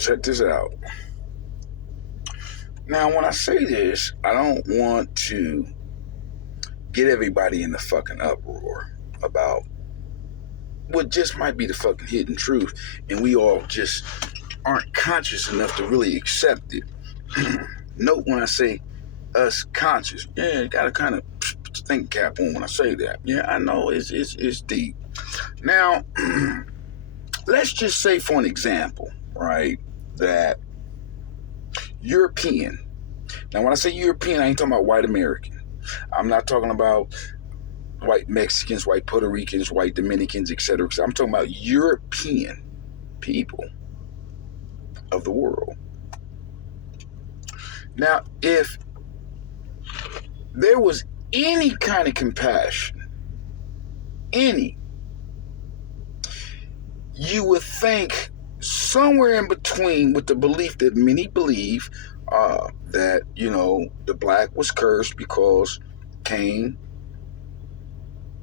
check this out. Now, when I say this, I don't want to get everybody in the fucking uproar about what just might be the fucking hidden truth, and we all just aren't conscious enough to really accept it. Note when I say us conscious, yeah, you gotta kind of put your thinking cap on when I say that. Yeah, I know it's deep. Now, let's just say for an example, right, that European. Now, when I say European, I ain't talking about white American. I'm not talking about white Mexicans, white Puerto Ricans, white Dominicans, etc. I'm talking about European people of the world. Now, if there was any kind of compassion, you would think somewhere in between with the belief that many believe that, the black was cursed because Cain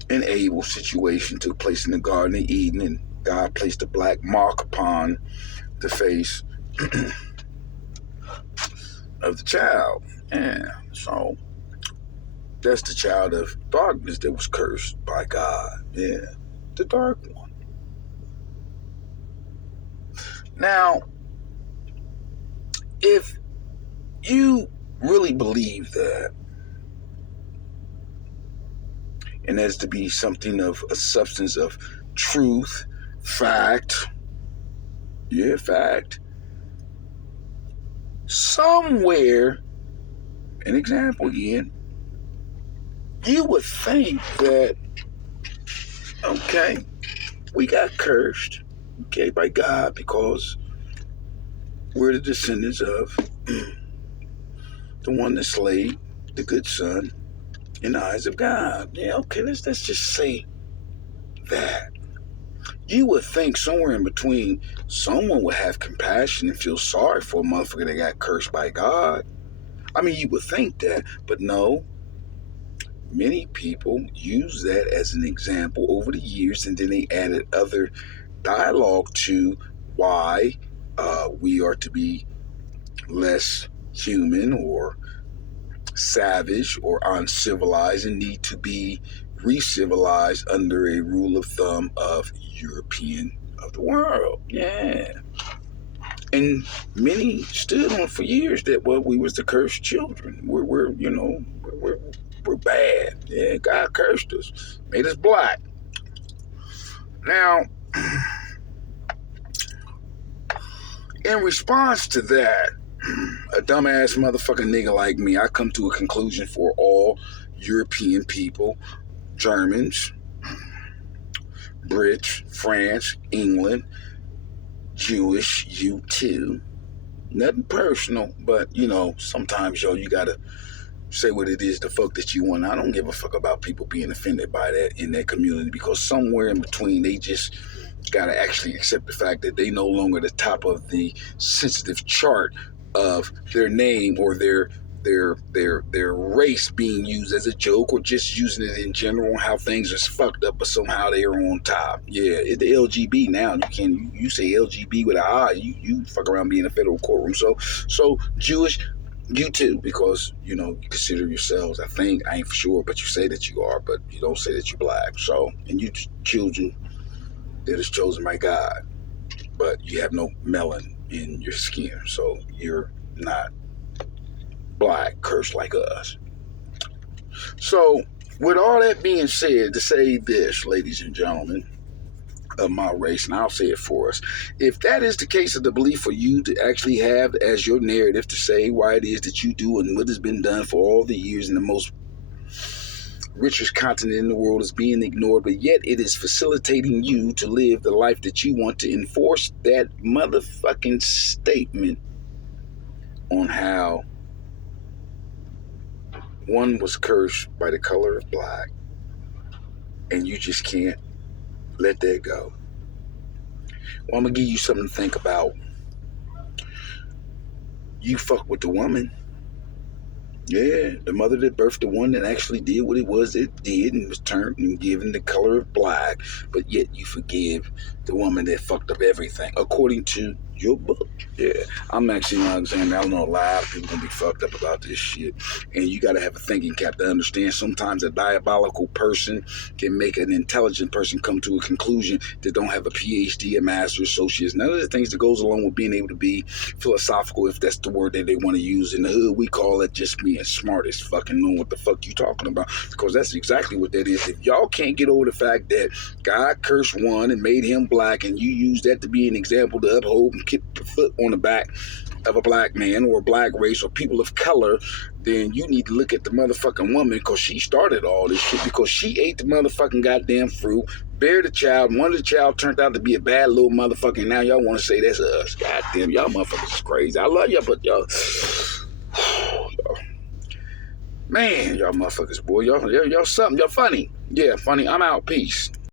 and Abel's situation took place in the Garden of Eden, and God placed a black mark upon the face of the child. Yeah, so that's the child of darkness that was cursed by God. Yeah, the dark one. Now, if you really believe that, and there's to be something of a substance of truth, fact, somewhere, an example again, you would think that, okay, we got cursed, okay, by God because we're the descendants of the one that slayed the good son in the eyes of God. Yeah, okay, let's just say that. You would think somewhere in between, someone would have compassion and feel sorry for a motherfucker that got cursed by God. I mean, you would think that, but no. Many people use that as an example over the years, and then they added other dialogue to why we are to be less human or savage or uncivilized and need to be re-civilized under a rule of thumb of European of the world. Yeah. And many stood on for years that, well, we was the cursed children. We're bad. Yeah, God cursed us, made us black. Now, in response to that, a dumbass motherfucking nigga like me, I come to a conclusion for all European people, Germans, Brits, France, England, Jewish, you too. Nothing personal, but, sometimes, you gotta say what it is the fuck that you want. I don't give a fuck about people being offended by that in their community, because somewhere in between they just gotta actually accept the fact that they no longer the top of the sensitive chart of their name or their race being used as a joke, or just using it in general, how things are fucked up, but somehow they are on top. Yeah, it's the LGB now. You say LGB with an I, you fuck around being in a federal courtroom. So Jewish, you too, because you consider yourselves, I think, I ain't for sure, but you say that you are, but you don't say that you're black. So, and you children that is chosen by God, but you have no melanin in your skin, so you're not black, cursed like us. So, with all that being said, to say this, ladies and gentlemen of my race, and I'll say it for us, if that is the case of the belief for you to actually have as your narrative to say why it is that you do and what has been done for all the years in the most richest continent in the world is being ignored, but yet it is facilitating you to live the life that you want, to enforce that motherfucking statement on how one was cursed by the color of black, and you just can't let that go. Well, I'm going to give you something to think about. You fuck with the woman. Yeah, the mother that birthed the one that actually did what it was it did and was turned and given the color of black, but yet you forgive the woman that fucked up everything, according to Your book. Yeah. I'm Maxine Alexander. I know a lot of people gonna be fucked up about this shit. And you gotta have a thinking cap to understand sometimes a diabolical person can make an intelligent person come to a conclusion that don't have a PhD, a master's, associate's, none of the things that goes along with being able to be philosophical, if that's the word that they want to use. In the hood, we call it just being smart as fucking knowing what the fuck you talking about. Because that's exactly what that is. If y'all can't get over the fact that God cursed one and made him black, and you use that to be an example to uphold and keep the foot on the back of a black man or a black race or people of color, then you need to look at the motherfucking woman, because she started all this shit, because she ate the motherfucking goddamn fruit, buried a child. One of the child turned out to be a bad little motherfucker, and now y'all want to say that's us. Goddamn, y'all motherfuckers is crazy. I love y'all, but y'all, man, y'all motherfuckers, boy, y'all something. Y'all funny. Yeah, funny. I'm out. Peace.